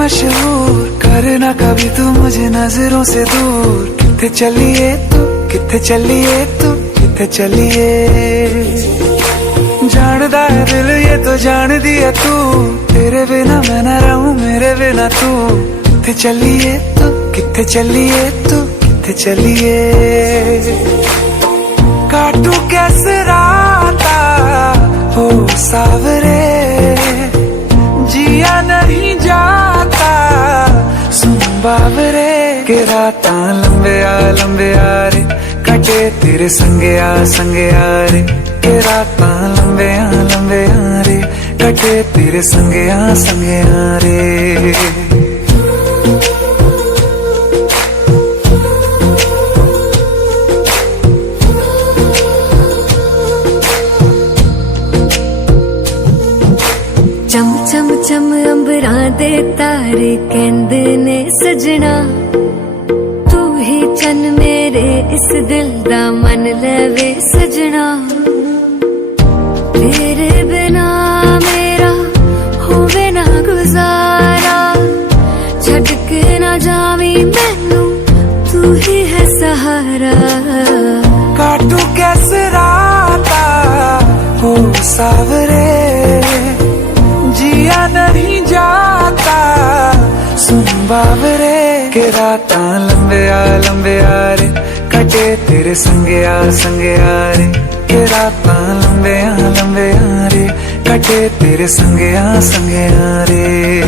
मशहूर, करना कभी तू मुझे नजरों से दूर। किथे चलिए तू, किथे चलिए तू, किथे चलिए। जानदा है दिल ये तो जान दिया तू, तेरे बिना मैं न रहूं मेरे बिना तू। किथे चलिए तू, किथे चलिए तू, किथे चलिए। काटू कैसे राता हो सावरे, जिया नहीं जाता सुन बावरे। के राता लंबे आ रे, कटे तेरे संगे आ रे। के राता लंबे आ रे, कटे तेरे संगे आ रे। चम चम चम अंबरां दे तारे कहंदे ने सजना, तू ही चन मेरे इस दिल दा मन लवे सजना। तेरे बिना मेरा होवे ना गुजारा, छड़ के ना जावी मैनू तू ही है सहारा। काटू कैसे राता हो सावरे, जिया नहीं जाता सुन बावरे। के राता लंबे आ रे, कटे तेरे संगे आ रे। के राता लंबे आ रे, कटे तेरे संगे आ रे।